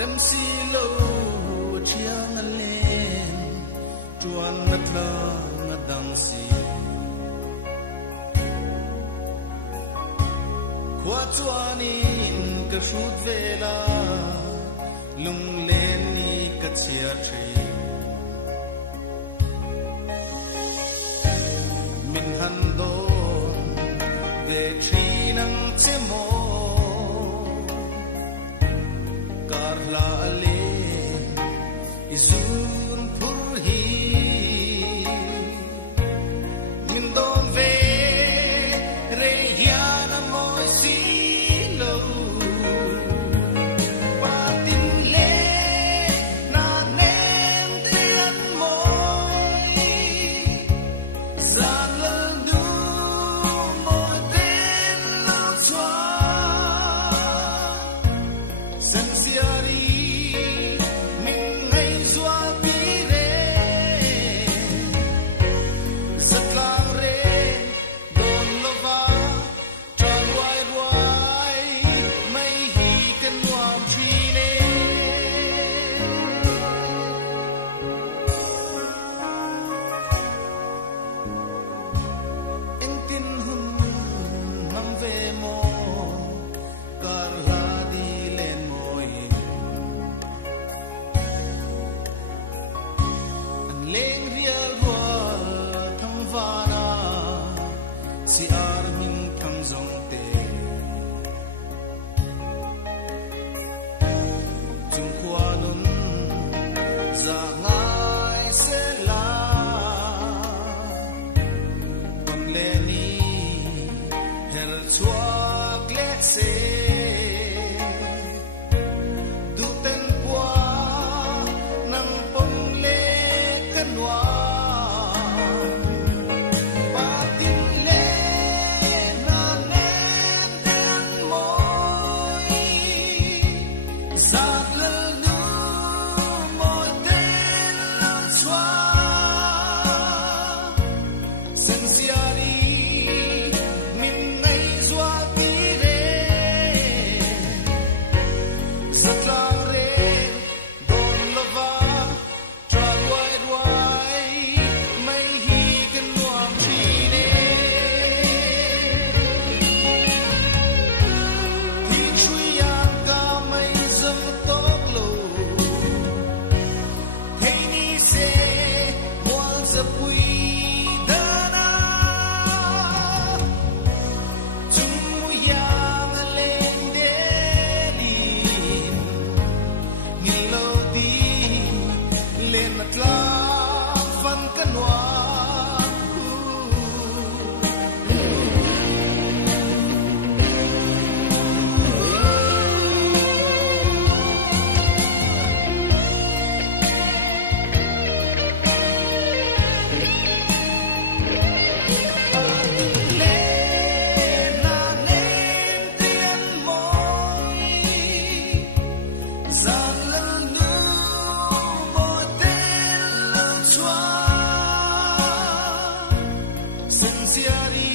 rem si lo chiang len tuan matla ngadang si kwa chuanin ka shut vela lung len ni ka chia thi min han don ve thi nang chemo karla ale izun phur hi min don ve re hian moi si lo pa tin le na nem tian moi zan le du moi ten lo chua san siari min ngai zua pi re zatlang re don lova trai ruai ruai mai hi kan nuam tri ne en tin hun nam ve mo kar la di len moi an leng rial rual thang vana si ar min thang zong te chung kwa nun za ngai se la bam le ni hel chuak le se du ten kwa nang pom le kanwa pa tin le na nem ten moi zat le nu moi ten lo chua sen siari min ngai zua ti re zatlang re don lova trai ruai ruai mai hi kan nuam tri ne thi chui yang ka mai zam tok lo hey ni se moal za pui dana chung mu yang len de lin ni lo di len matla fan kanwa le na nem tian moi zan le nu moi ten lo chua sen siari